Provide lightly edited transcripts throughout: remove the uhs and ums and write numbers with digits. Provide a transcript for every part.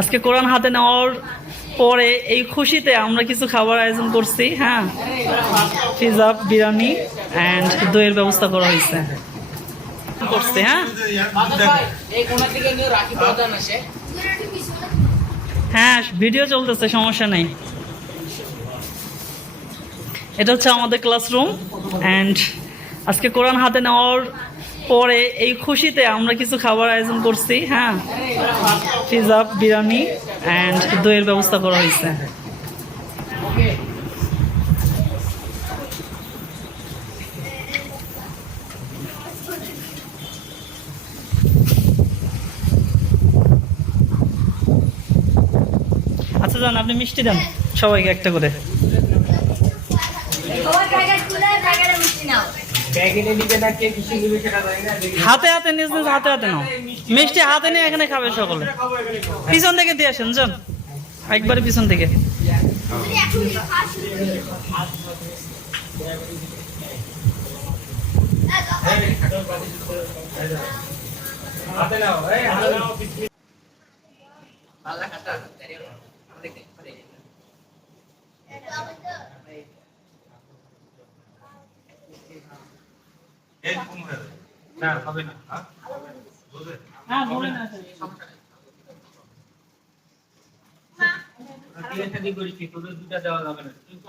আজকে কোরআন হাতে নেওয়ার পরে এই খুশিতে আমরা কিছু খাবার আয়োজন করছি। হ্যাঁ, পিজা, বিরিয়ানি এন্ড দইয়ের ব্যবস্থা করা হয়েছে করছে। হ্যাঁ, ভিডিও চলতেছে, সমস্যা নেই। এটা হচ্ছে আমাদের ক্লাসরুম এন্ড আজকে কোরআন হাতে নেওয়ার পরে এই খুশিতে আমরা কিছু খাবার আয়োজন করছি। হ্যাঁ, পিজা, বিরিয়ানি এন্ড দইয়ের ব্যবস্থা করা হয়েছে। আচ্ছা যান, আপনি মিষ্টি দেন সবাইকে একটা করে। হাতে হাতে নিজ নিজ হাতে হাতে নাও, মিষ্টি হাতে নিয়ে এখানে খাবে সকলে। পিছন থেকে দিয়ে আসেন, যান একবারে পিছন থেকে। দুটা দেওয়া যাবে না, কিন্তু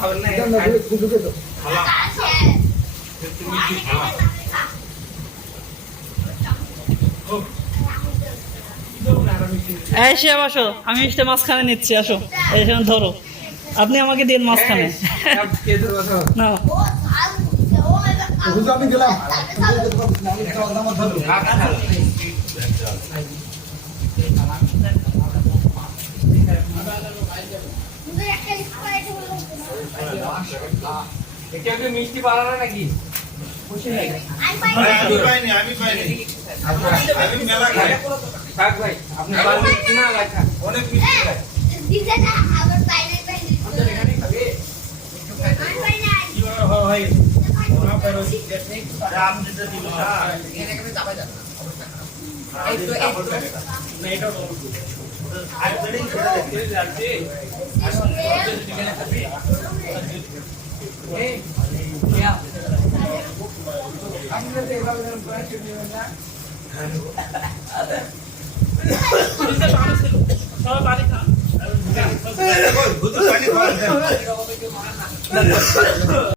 খাবেন না। এসে আসো, আমি মিষ্টি মাঝখানে নিচ্ছি, আসো এখানে ধরো। আপনি আমাকে দিন মাঝখানে। না আমি গেলাম। মিষ্টি পাওয়া নাকি? খুশি নাই? আমি পাইনি। আমি মেলা খাই। থাক ভাই, আপনি পারবেন কিনা লেখা? অনেক মিষ্টি খাই। সবাই পানি খান।